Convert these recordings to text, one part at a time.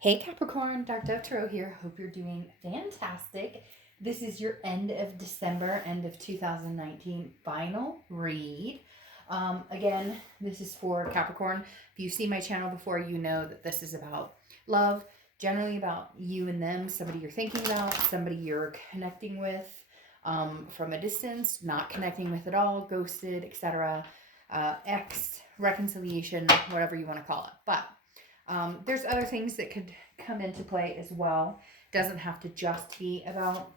Hey Capricorn, Dark Dove Tarot here. Hope you're doing fantastic. This is your end of December, end of 2019 final read. Again, this is for Capricorn. If you've seen my channel before, you know that this is about love, generally about you and them, somebody you're thinking about, somebody you're connecting with from a distance, not connecting with at all, ghosted, etc. Ex, reconciliation, whatever you want to call it. But there's other things that could come into play as well. Doesn't have to just be about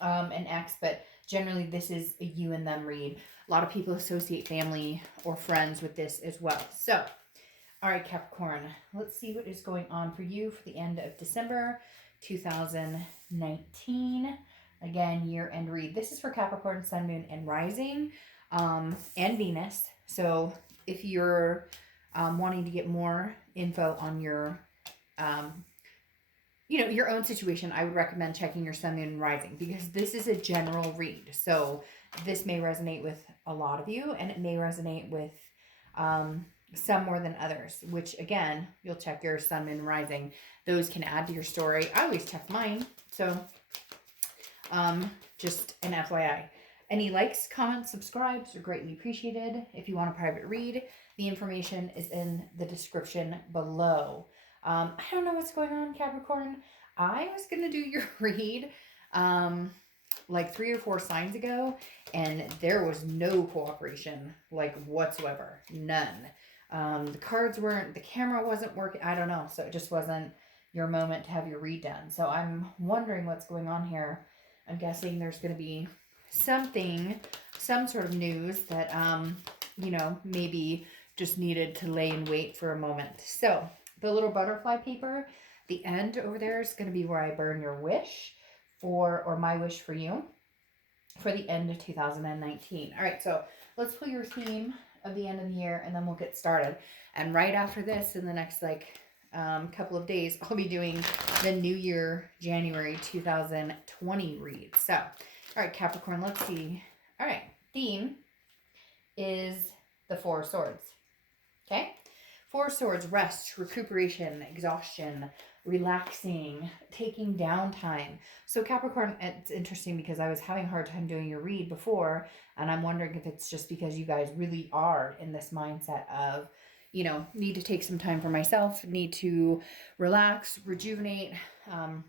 an ex, but generally this is a you and them read. A lot of people associate family or friends with this as well. So, all right, Capricorn, let's see what is going on for you for the end of December 2019. Again, year end read. This is for Capricorn, Sun, Moon, and Rising, and Venus. So if you're wanting to get more info on your your own situation, I would recommend checking your Sun, Moon, and Rising, because this is a general read. So this may resonate with a lot of you, and it may resonate with some more than others, which again, you'll check your Sun, Moon, and Rising. Those can add to your story. I always check mine. So just an FYI. Any likes, comments, subscribes are greatly appreciated. If you want a private read, the information is in the description below. I don't know what's going on, Capricorn. I was going to do your read like 3 or 4 signs ago, and there was no cooperation, like whatsoever. None. The cards weren't, the camera wasn't working. I don't know. So it just wasn't your moment to have your read done. So I'm wondering what's going on here. I'm guessing there's going to be something, some sort of news that, maybe just needed to lay in wait for a moment. So the little butterfly paper, the end over there is going to be where I burn your wish or my wish for you for the end of 2019. All right, so let's pull your theme of the end of the year, and then we'll get started. And right after this, in the next couple of days, I'll be doing the New Year, January 2020 read. So, all right, Capricorn, let's see. All right, theme is the Four of Swords. Okay? Four of Swords, rest, recuperation, exhaustion, relaxing, taking downtime. So Capricorn, it's interesting because I was having a hard time doing your read before, and I'm wondering if it's just because you guys really are in this mindset of, need to take some time for myself, need to relax, rejuvenate,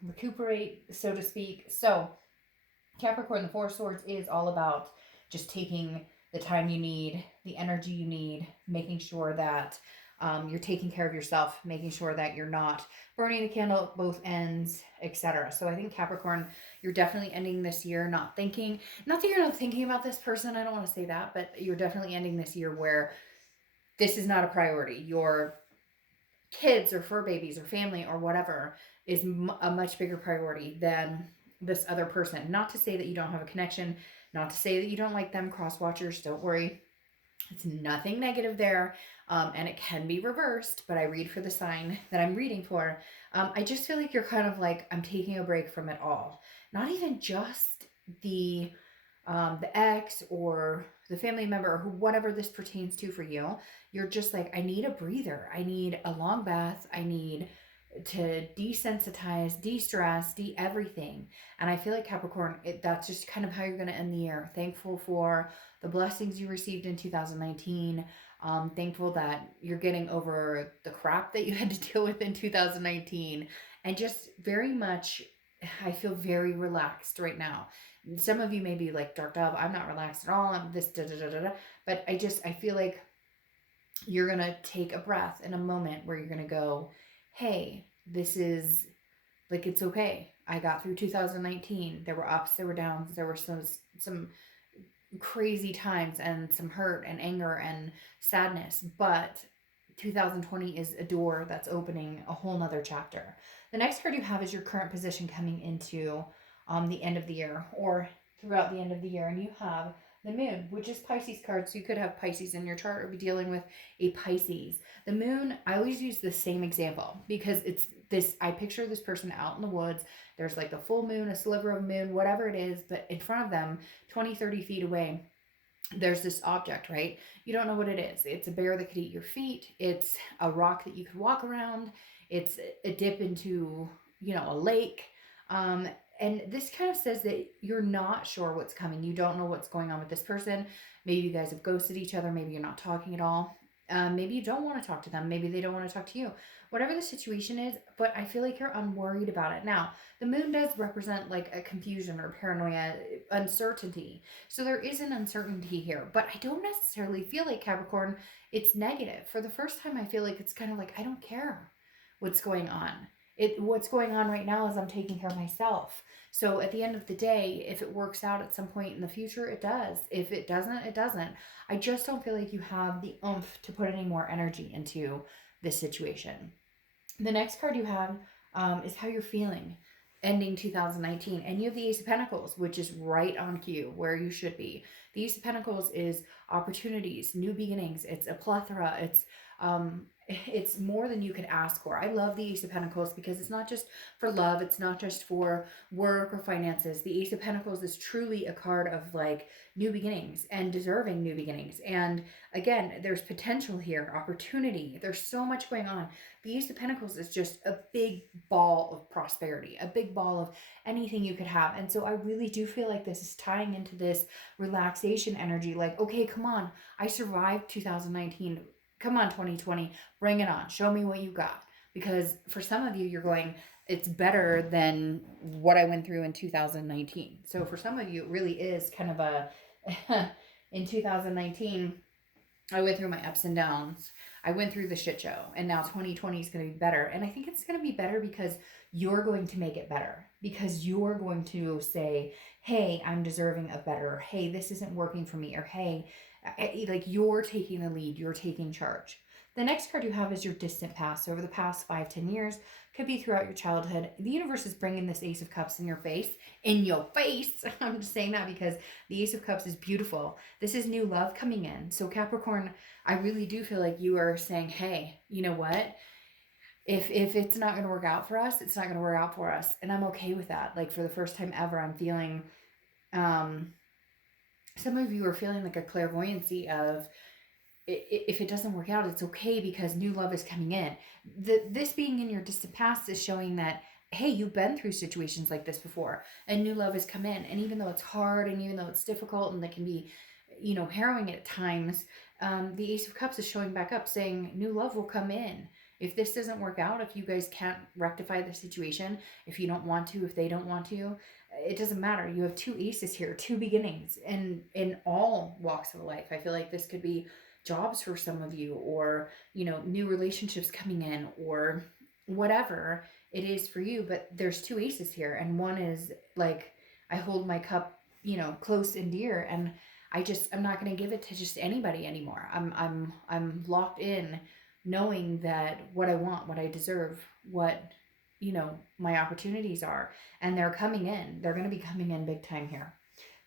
recuperate, so to speak. So Capricorn, the Four of Swords is all about just taking the time you need, the energy you need, making sure that you're taking care of yourself, making sure that you're not burning the candle at both ends, etc. So I think Capricorn, you're definitely ending this year not that you're not thinking about this person, I don't want to say that, but you're definitely ending this year where this is not a priority. Your kids or fur babies or family or whatever is a much bigger priority than this other person. Not to say that you don't have a connection, not to say that you don't like them, cross watchers, don't worry. It's nothing negative there, and it can be reversed, but I read for the sign that I'm reading for. I just feel like you're kind of like, I'm taking a break from it all. Not even just the ex or the family member or whatever this pertains to for you. You're just like, I need a breather. I need a long bath. I need to desensitize, de-stress, de-everything. And I feel like Capricorn, that's just kind of how you're going to end the year. Thankful for the blessings you received in 2019. Thankful that you're getting over the crap that you had to deal with in 2019. And just very much, I feel very relaxed right now. Some of you may be like, Dark Dove, I'm not relaxed at all. I'm this, da da da da da. But I feel like you're going to take a breath in a moment where you're going to go, hey, this is like, it's okay. I got through 2019. There were ups, there were downs, there were some crazy times and some hurt and anger and sadness, but 2020 is a door that's opening a whole nother chapter. The next card you have is your current position coming into the end of the year or throughout the end of the year, and you have the moon, which is Pisces card. So you could have Pisces in your chart or be dealing with a Pisces. The moon, I always use the same example because it's this, I picture this person out in the woods. There's like the full moon, a sliver of moon, whatever it is, but in front of them, 20, 30 feet away, there's this object, right? You don't know what it is. It's a bear that could eat your feet. It's a rock that you could walk around. It's a dip into, a lake. And this kind of says that you're not sure what's coming. You don't know what's going on with this person. Maybe you guys have ghosted each other. Maybe you're not talking at all. Maybe you don't want to talk to them. Maybe they don't want to talk to you. Whatever the situation is, but I feel like you're unworried about it. Now, the moon does represent like a confusion or paranoia, uncertainty. So there is an uncertainty here, but I don't necessarily feel like, Capricorn, it's negative. For the first time, I feel like it's kind of like, I don't care what's going on. What's going on right now is I'm taking care of myself. So at the end of the day, if it works out at some point in the future, it does. If it doesn't, it doesn't. I just don't feel like you have the oomph to put any more energy into this situation. The next card you have is how you're feeling ending 2019. And you have the Ace of Pentacles, which is right on cue where you should be. The Ace of Pentacles is opportunities, new beginnings. It's a plethora. It's more than you could ask for. I love the Ace of Pentacles because it's not just for love. It's not just for work or finances. The Ace of Pentacles is truly a card of like new beginnings and deserving new beginnings. And again, there's potential here, opportunity. There's so much going on. The Ace of Pentacles is just a big ball of prosperity, a big ball of anything you could have. And so I really do feel like this is tying into this relaxation energy. Like, okay, come on. I survived 2019. Come on, 2020, bring it on. Show me what you got. Because for some of you, you're going, it's better than what I went through in 2019. So for some of you, it really is kind of a, in 2019, I went through my ups and downs. I went through the shit show. And now 2020 is going to be better. And I think it's going to be better because you're going to make it better. Because you're going to say, hey, I'm deserving of better. Or, hey, this isn't working for me. Or, hey, like you're taking the lead, you're taking charge. The next card you have is your distant past. So over the past 5-10 years, could be throughout your childhood. The universe is bringing this Ace of Cups in your face. In your face. I'm just saying that because the Ace of Cups is beautiful. This is new love coming in. So Capricorn, I really do feel like you are saying, hey, you know what? If it's not going to work out for us, it's not going to work out for us. And I'm okay with that. Like for the first time ever, I'm feeling, some of you are feeling like a clairvoyancy of, if it doesn't work out, it's okay because new love is coming in. This being in your distant past is showing that, hey, you've been through situations like this before and new love has come in. And even though it's hard and even though it's difficult and it can be, harrowing at times, the Ace of Cups is showing back up saying new love will come in. If this doesn't work out, if you guys can't rectify the situation, if you don't want to, if they don't want to, it doesn't matter. You have two aces here, two beginnings, and in all walks of life. I feel like this could be jobs for some of you, or new relationships coming in, or whatever it is for you. But there's two aces here, and one is like, I hold my cup close and dear, and I'm not going to give it to just anybody anymore. I'm locked in, knowing that what I want, what I deserve, what my opportunities are, and they're coming in. They're going to be coming in big time here.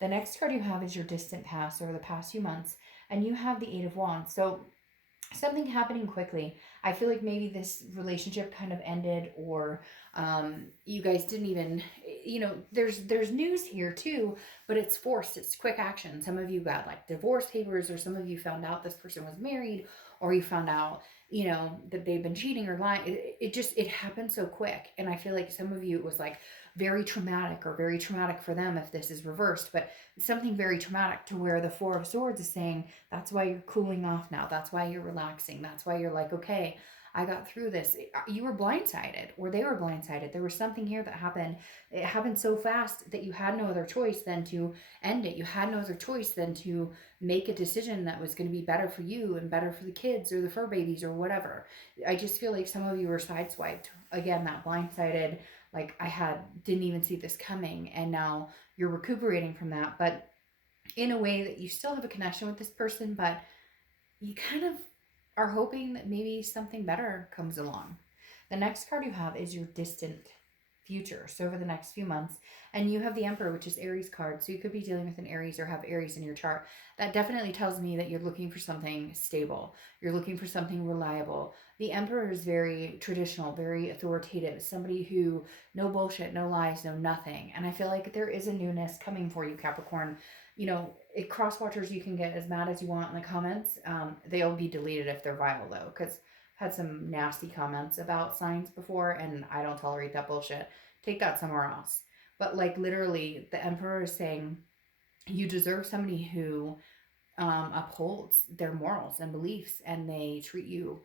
The next card you have is your distant past, over the past few months, and you have the Eight of Wands. So something happening quickly. I feel like maybe this relationship kind of ended, or you guys didn't even, there's news here too, but it's forced. It's quick action. Some of you got like divorce papers, or some of you found out this person was married, or you found out that they've been cheating or lying. It happened so quick. And I feel like some of you, it was like very traumatic, or very traumatic for them if this is reversed, but something very traumatic to where the Four of Swords is saying, that's why you're cooling off now. That's why you're relaxing. That's why you're like, okay, I got through this. You were blindsided, or they were blindsided. There was something here that happened. It happened so fast that you had no other choice than to end it. You had no other choice than to make a decision that was going to be better for you and better for the kids or the fur babies or whatever. I just feel like some of you were sideswiped. Again, that blindsided, like didn't even see this coming, and now you're recuperating from that, but in a way that you still have a connection with this person, but you kind of are hoping that maybe something better comes along. The next card you have is your distant future, so over the next few months, and you have the Emperor, which is Aries card, so you could be dealing with an Aries or have Aries in your chart. That definitely tells me that you're looking for something stable, you're looking for something reliable. The Emperor is very traditional, very authoritative, somebody who, no bullshit, no lies, no nothing. And I feel like there is a newness coming for you, Capricorn. Cross watchers, you can get as mad as you want in the comments. They'll be deleted if they're vile, though, because had some nasty comments about signs before, and I don't tolerate that bullshit. Take that somewhere else. But like literally, the Emperor is saying you deserve somebody who upholds their morals and beliefs, and they treat you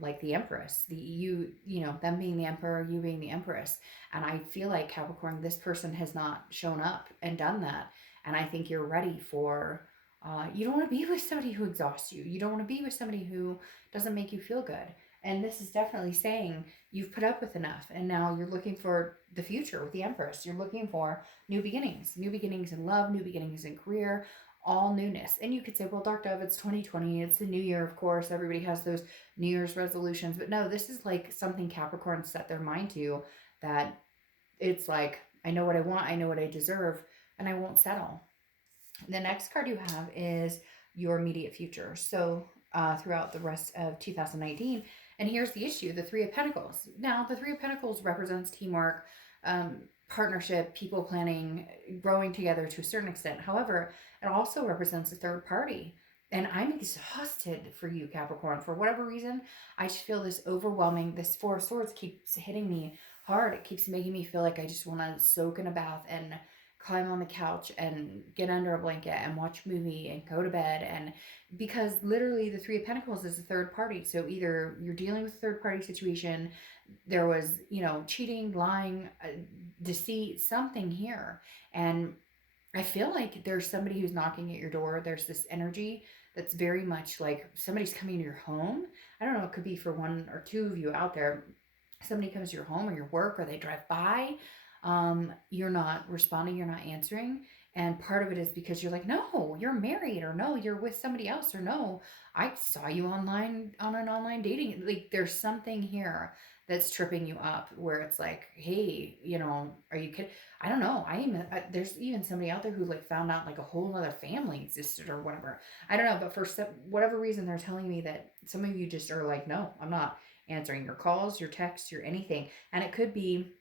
like the Empress. You know, them being the Emperor, you being the Empress. And I feel like Capricorn, this person has not shown up and done that. And I think you're ready for. You don't want to be with somebody who exhausts you. You don't want to be with somebody who doesn't make you feel good. And this is definitely saying you've put up with enough, and now you're looking for the future with the Empress. You're looking for new beginnings in love, new beginnings in career, all newness. And you could say, well, Dark Dove, it's 2020, it's the new year, of course. Everybody has those New Year's resolutions. But no, this is like something Capricorn set their mind to, that it's like, I know what I want, I know what I deserve, and I won't settle. The next card you have is your immediate future. So throughout the rest of 2019. And here's the issue, the Three of Pentacles. Now, the Three of Pentacles represents teamwork, partnership, people planning, growing together to a certain extent. However, it also represents a third party. And I'm exhausted for you, Capricorn. For whatever reason, I just feel this overwhelming, this Four of Swords keeps hitting me hard. It keeps making me feel like I just want to soak in a bath and climb on the couch and get under a blanket and watch a movie and go to bed. And because literally the Three of Pentacles is a third party. So either you're dealing with a third party situation, there was, you know, cheating, lying, deceit, something here. And I feel like there's somebody who's knocking at your door. There's this energy that's very much like somebody's coming to your home. I don't know, it could be for one or two of you out there. Somebody comes to your home or your work, or they drive by. You're not responding, you're not answering. And part of it is because you're like, no, you're married, or no, you're with somebody else, or no, I saw you online on an online dating. Like there's something here that's tripping you up, where it's like, hey, you know, are you kidding? I don't know. There's even somebody out there who like found out like a whole other family existed or whatever. I don't know, but for whatever reason, they're telling me that some of you just are like, no, I'm not answering your calls, your texts, your anything. And it could be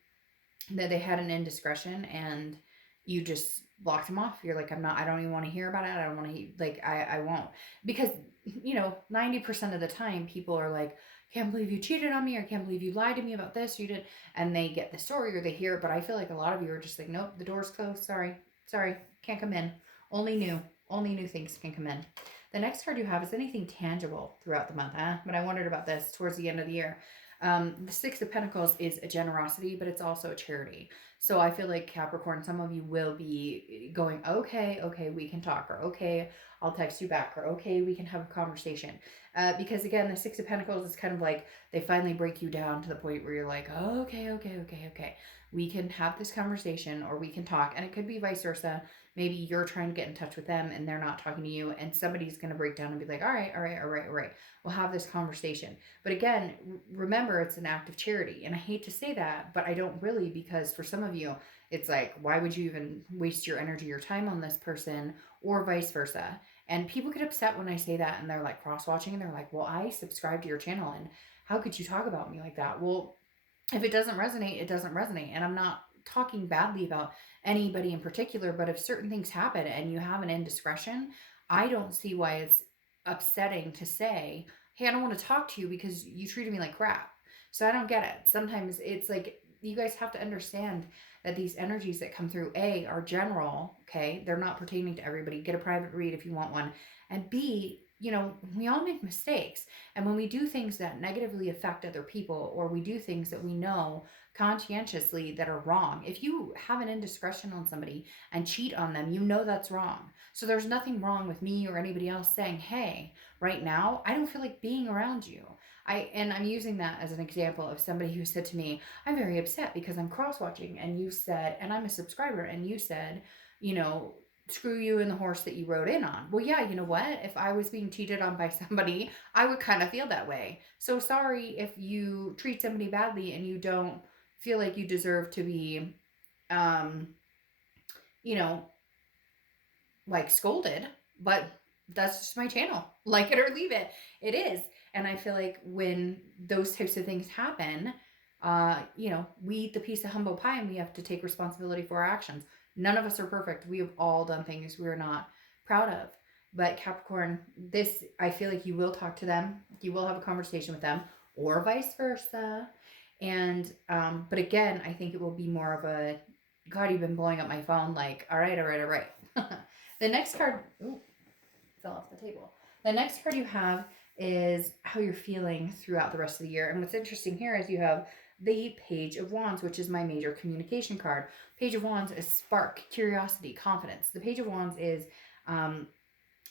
that they had an indiscretion and you just blocked them off. You're like, I don't even want to hear about it. I don't want to, like, I won't. Because, you know, 90% of the time people are like, can't believe you cheated on me, or can't believe you lied to me about this, you did. And they get the story or they hear it. But I feel like a lot of you are just like, nope, the door's closed. Sorry, can't come in. Only new things can come in. The next card you have is anything tangible throughout the month, huh? But I wondered about this towards the end of the year. The Six of Pentacles is a generosity, but it's also a charity. So I feel like Capricorn, some of you will be going, okay, we can talk, or okay, I'll text you back, or okay, we can have a conversation. Because again, the Six of Pentacles is kind of like they finally break you down to the point where you're like, oh, okay. We can have this conversation, or we can talk. And it could be vice versa. Maybe you're trying to get in touch with them and they're not talking to you, and somebody's going to break down and be like, all right. We'll have this conversation. But again, remember, it's an act of charity. And I hate to say that, but I don't really, because for some of you, it's like, why would you even waste your energy or time on this person, or vice versa? And people get upset when I say that, and they're like cross-watching, and they're like, well, I subscribe to your channel, and how could you talk about me like that? Well, if it doesn't resonate, it doesn't resonate. And I'm not talking badly about anybody in particular, but if certain things happen and you have an indiscretion, I don't see why it's upsetting to say, hey, I don't want to talk to you because you treated me like crap. So I don't get it. Sometimes it's like, you guys have to understand that these energies that come through, A, are general, okay? They're not pertaining to everybody. Get a private read if you want one. And B, you know, we all make mistakes. And when we do things that negatively affect other people, or we do things that we know conscientiously that are wrong, if you have an indiscretion on somebody and cheat on them, you know that's wrong. So there's nothing wrong with me or anybody else saying, hey, right now, I don't feel like being around you. And I'm using that as an example of somebody who said to me, I'm very upset because I'm cross-watching, and you said, and I'm a subscriber, and you said, you know, screw you and the horse that you rode in on. Well, yeah, you know what? If I was being cheated on by somebody, I would kind of feel that way. So sorry if you treat somebody badly and you don't feel like you deserve to be, you know, like scolded, but that's just my channel. Like it or leave it. It is. And I feel like when those types of things happen, you know, we eat the piece of humble pie, and we have to take responsibility for our actions. None of us are perfect. We have all done things we're not proud of. But Capricorn, this, I feel like you will talk to them. You will have a conversation with them, or vice versa. And, but again, I think it will be more of a, God, you've been blowing up my phone. Like, all right, all right, all right. The next card, ooh, fell off the table. The next card you have is how you're feeling throughout the rest of the year. And what's interesting here is you have the Page of Wands, which is my major communication card. Page of Wands is spark, curiosity, confidence. The Page of Wands is um,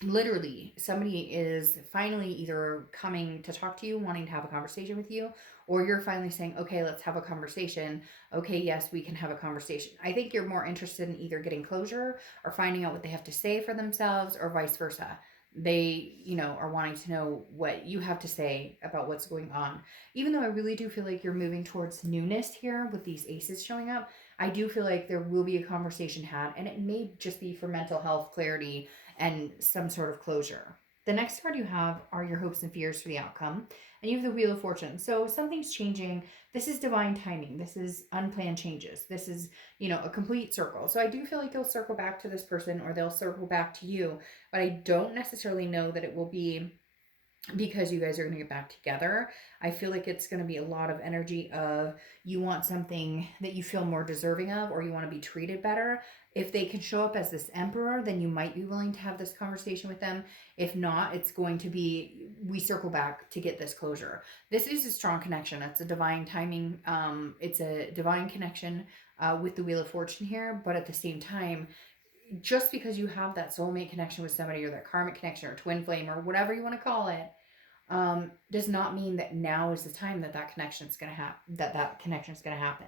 literally somebody is finally either coming to talk to you, wanting to have a conversation with you, or you're finally saying, okay, let's have a conversation. Okay, yes, we can have a conversation. I think you're more interested in either getting closure or finding out what they have to say for themselves, or vice versa. They, are wanting to know what you have to say about what's going on. Even though I really do feel like you're moving towards newness here with these aces showing up, I do feel like there will be a conversation had, and it may just be for mental health clarity and some sort of closure. The next card you have are your hopes and fears for the outcome. And you have the Wheel of Fortune. So something's changing. This is divine timing. This is unplanned changes. This is, a complete circle. So I do feel like you'll circle back to this person, or they'll circle back to you. But I don't necessarily know that it will be because you guys are going to get back together. I feel like it's going to be a lot of energy of you want something that you feel more deserving of, or you want to be treated better. If they can show up as this emperor, then you might be willing to have this conversation with them. If not, it's going to be, we circle back to get this closure. This is a strong connection. It's a divine timing. It's a divine connection with the Wheel of Fortune here. But at the same time, just because you have that soulmate connection with somebody, or that karmic connection, or twin flame, or whatever you want to call it, does not mean that now is the time that connection is going to happen. That connection is going to happen.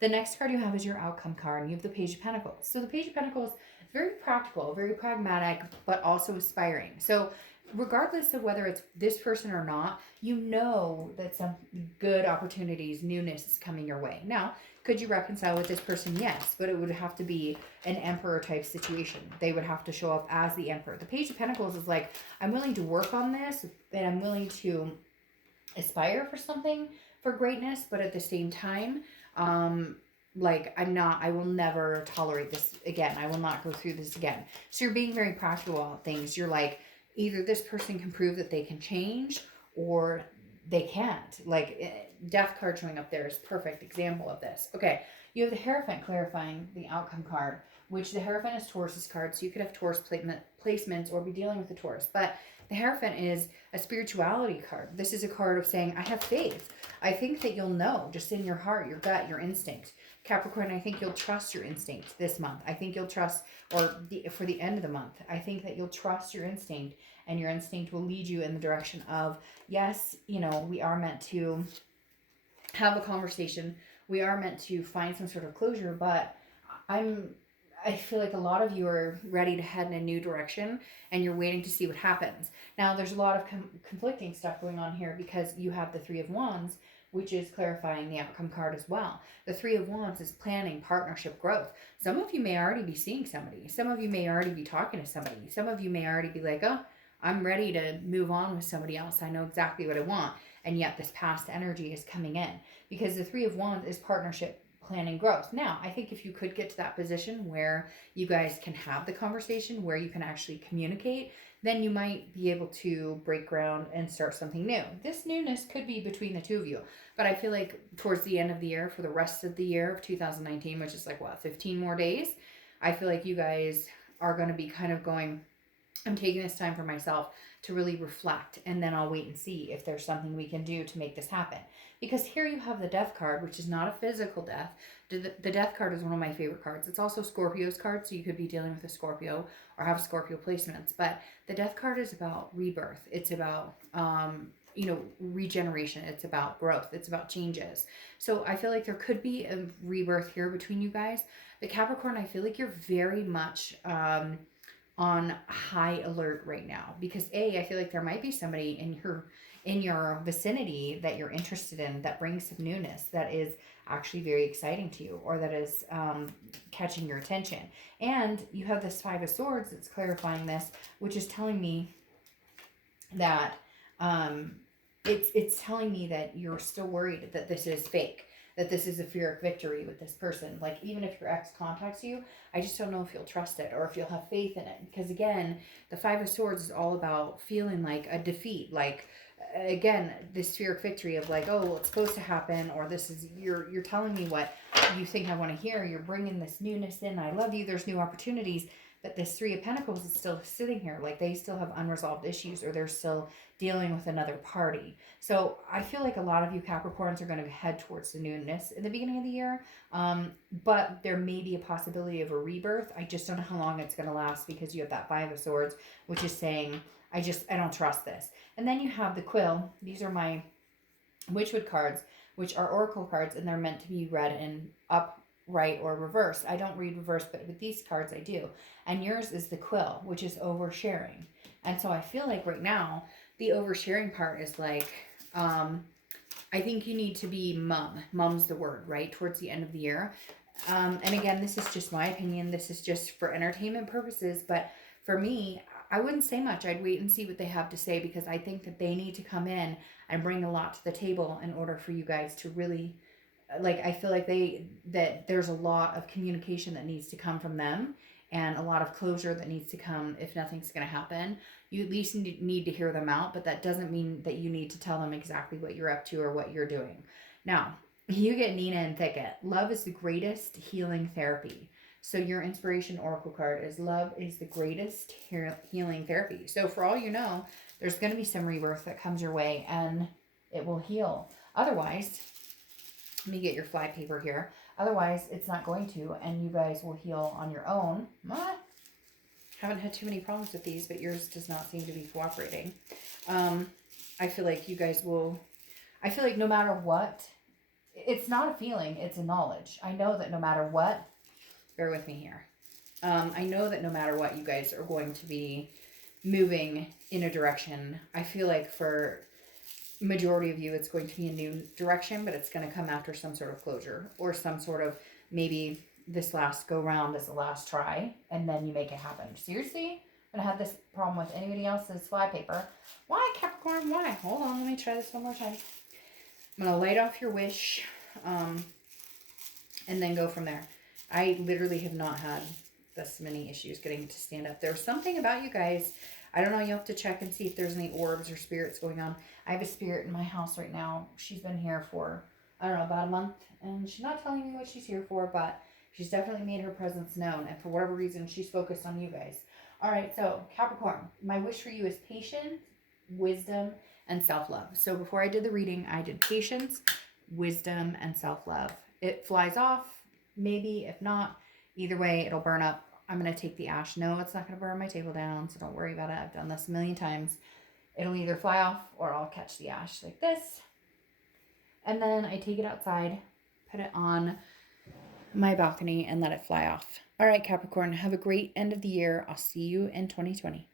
The next card you have is your outcome card, and you have the Page of Pentacles. So the Page of Pentacles is very practical, very pragmatic, but also aspiring. So regardless of whether it's this person or not, you know that some good opportunities, newness is coming your way. Now, could you reconcile with this person? Yes, but it would have to be an emperor type situation. They would have to show up as the emperor. The Page of Pentacles is like, I'm willing to work on this, and I'm willing to aspire for something, for greatness, but at the same time, I will never tolerate this again. I will not go through this again. So you're being very practical about things. You're like, either this person can prove that they can change, or they can't. Like, Death card showing up there is perfect example of this. Okay, you have the Hierophant clarifying the outcome card, which the Hierophant is Taurus's card, so you could have Taurus placements or be dealing with the Taurus. But the Hierophant is a spirituality card. This is a card of saying, I have faith. I think that you'll know, just in your heart, your gut, your instinct. Capricorn, I think you'll trust your instinct this month. I think you'll trust, for the end of the month, I think that you'll trust your instinct, and your instinct will lead you in the direction of, yes, we are meant to have a conversation. We are meant to find some sort of closure, but I feel like a lot of you are ready to head in a new direction, and you're waiting to see what happens. Now, there's a lot of conflicting stuff going on here, because you have the Three of Wands, which is clarifying the outcome card as well. The Three of Wands is planning, partnership, growth. Some of you may already be seeing somebody. Some of you may already be talking to somebody. Some of you may already be like, oh, I'm ready to move on with somebody else. I know exactly what I want. And yet this past energy is coming in, because the Three of Wands is partnership, planning, growth. Now, I think if you could get to that position where you guys can have the conversation, where you can actually communicate, then you might be able to break ground and start something new. This newness could be between the two of you, but I feel like towards the end of the year, for the rest of the year of 2019, which is like, 15 more days, I feel like you guys are going to be kind of going, I'm taking this time for myself to really reflect, and then I'll wait and see if there's something we can do to make this happen. Because here you have the Death card, which is not a physical death. The Death card is one of my favorite cards. It's also Scorpio's card, so you could be dealing with a Scorpio or have Scorpio placements. But the Death card is about rebirth. It's about, regeneration. It's about growth. It's about changes. So I feel like there could be a rebirth here between you guys. The Capricorn, I feel like you're very much on high alert right now, because I feel like there might be somebody in your vicinity that you're interested in, that brings some newness, that is actually very exciting to you, or that is catching your attention. And you have this Five of Swords that's clarifying this, which is telling me that it's telling me that you're still worried that this is fake, that this is a Pyrrhic victory with this person. Like, even if your ex contacts you, I just don't know if you'll trust it or if you'll have faith in it. Because again, the Five of Swords is all about feeling like a defeat. Like, again, this Pyrrhic victory of like, oh, well, it's supposed to happen, or this is, you're telling me what you think I want to hear. You're bringing this newness in. I love you. There's new opportunities. But this Three of Pentacles is still sitting here. Like, they still have unresolved issues, or they're still dealing with another party. So I feel like a lot of you Capricorns are going to head towards the newness in the beginning of the year. But there may be a possibility of a rebirth. I just don't know how long it's going to last, because you have that Five of Swords, which is saying, I don't trust this. And then you have the Quill. These are my Witchwood cards, which are oracle cards, and they're meant to be read in upright or reverse. I don't read reverse, but with these cards I do. And yours is the Quill, which is oversharing. And so I feel like right now, the oversharing part is like, I think you need to be mum. Mum's the word, right? Towards the end of the year. And again, this is just my opinion. This is just for entertainment purposes. But for me, I wouldn't say much. I'd wait and see what they have to say, because I think that they need to come in and bring a lot to the table in order for you guys to really, like, I feel like that there's a lot of communication that needs to come from them, and a lot of closure that needs to come. If nothing's going to happen, you at least need to hear them out, but that doesn't mean that you need to tell them exactly what you're up to or what you're doing. Now, you get Nina and Thicket. Love is the greatest healing therapy. So your inspiration oracle card is love is the greatest healing therapy. So for all you know, there's going to be some rebirth that comes your way, and it will heal. Otherwise, let me get your fly paper here. Otherwise, it's not going to, and you guys will heal on your own. Haven't had too many problems with these, but yours does not seem to be cooperating. I feel like you guys will, I feel like no matter what, it's not a feeling, it's a knowledge. I know that no matter what, bear with me here. I know that no matter what, you guys are going to be moving in a direction. I feel like for majority of you, it's going to be a new direction, but it's going to come after some sort of closure, or some sort of, maybe this last go round is the last try, and then you make it happen. Seriously? I'm going to have this problem with anybody else's flypaper. Why, Capricorn? Why? Hold on, let me try this one more time. I'm going to light off your wish, and then go from there. I literally have not had this many issues getting to stand up. There's something about you guys. I don't know. You have to check and see if there's any orbs or spirits going on. I have a spirit in my house right now. She's been here for, I don't know, about a month. And she's not telling me what she's here for, but she's definitely made her presence known. And for whatever reason, she's focused on you guys. All right. So Capricorn, my wish for you is patience, wisdom, and self-love. So before I did the reading, I did patience, wisdom, and self-love. It flies off. Maybe, if not, either way, it'll burn up. I'm going to take the ash. No, it's not going to burn my table down, so don't worry about it. I've done this a million times. It'll either fly off or I'll catch the ash like this. And then I take it outside, put it on my balcony, and let it fly off. All right, Capricorn, have a great end of the year. I'll see you in 2020.